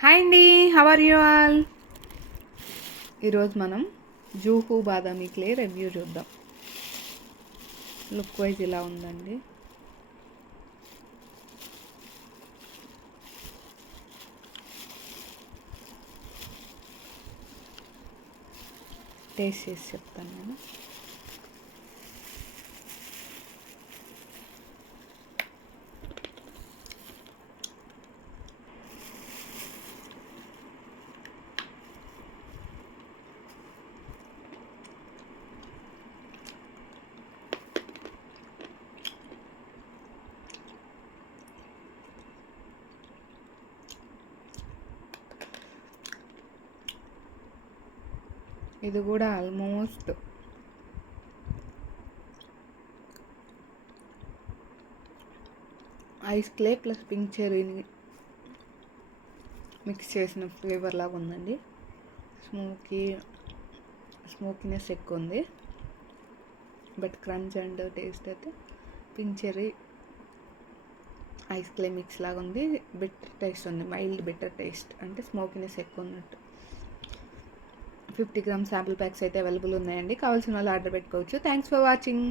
హాయ్ అండి, how are you all? ఈరోజు మనం జూహు బాదామి క్లే రివ్యూ చూద్దాం. లుక్ వైజ్ ఇలా ఉందండి. టేస్ట్ చేసి చెప్తాను నేను. ఇది కూడా almost ice clay plus pink చెర్రీని మిక్స్ చేసిన ఫ్లేవర్ లాగా ఉందండి. స్మోకీనెస్ ఎక్కువ ఉంది, బట్ క్రంచ్ అండ్ టేస్ట్ అయితే pink cherry ice clay mix లాగా ఉంది. బిట్టర్ టేస్ట్ ఉంది, మైల్డ్ బిట్టర్ టేస్ట్, అంటే స్మోకీనెస్ ఎక్కువ ఉన్నట్టు. 50 grams శాంపుల్ ప్యాక్స్ అయితే అవైలబుల్ ఉన్నాయండి. కావాల్సిన వాళ్ళు ఆర్డర్ పెట్టుకోవచ్చు. Thanks for watching.